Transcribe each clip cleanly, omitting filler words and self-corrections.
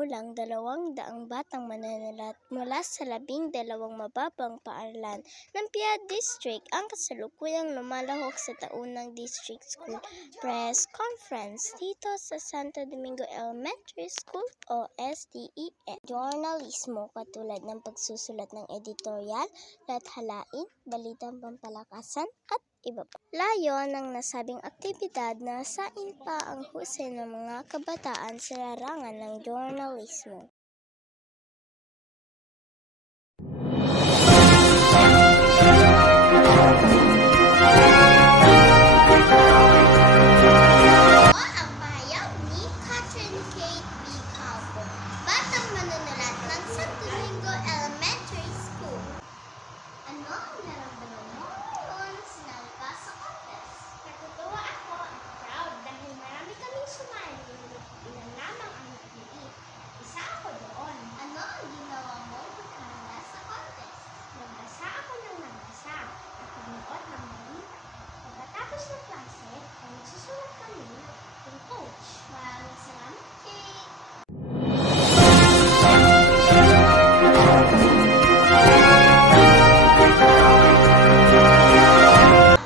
kumulang 200 batang manunulat mula sa 12 mababang paaralan ng PIAD District ang kasalukuyang lumalahok sa taunang District School Press Conference dito sa Santo Domingo Elementary School o SDES. Journalismo katulad ng pagsusulat ng editorial, lathalain, balitang pampalakasan at iba pa. Layo ng nasabing aktibidad na sain pa ang husay ng mga kabataan sa larangan ng journalismo. Ang pahayag ni Catherine Kate B. Calvo, batang manunulat ng Santo Domingo Elementary School. Ano ang naramdaman mo noon sinali ka sa contest? Natutuwa ako at proud dahil marami kaming sumali, ilan lamang ang napili. Isa ako doon. Ano ang ginawa mo pagkahanda sa contest? Nagbasa ako ng nagbasa at nanood ng balita. Pagkatapos ng klase, ay nagsusulat kami ng coach. Maraming salamat, Kate!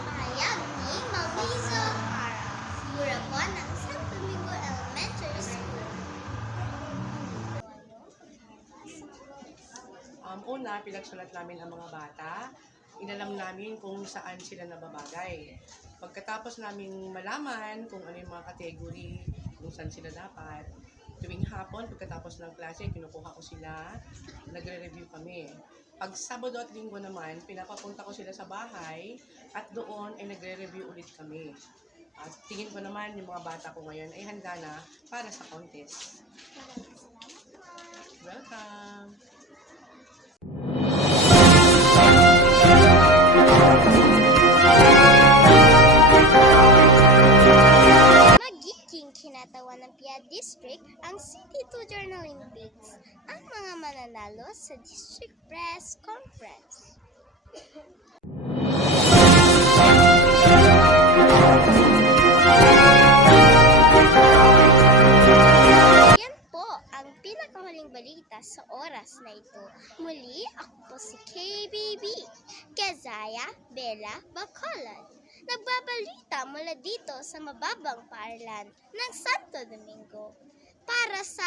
Pahayag ni Mauricio Ara, Buraco ng Santo Domingo Elementary School. Una, pinagsulat namin ang mga bata. Inalam namin kung saan sila nababagay. Pagkatapos namin malaman kung ano yung mga category, kung saan sila dapat, tuwing hapon, pagkatapos ng klase, kinukuha ko sila, nagre-review kami. Pag Sabado at Linggo naman, pinapapunta ko sila sa bahay at doon ay nagre-review ulit kami. At tingin ko naman yung mga bata ko ngayon ay handa na para sa contest. Welcome! Magiging kinatawan ng PIAD District ang City 2 Journaling Bigs, ang mga mananalo sa District Press Conference. Yan po ang pinakahuling balita sa oras na ito. Muli, ako po si KBB, Kezaya Bella Bacolod. Nagbabalita mula dito sa mababang paaralan ng Santo Domingo para sa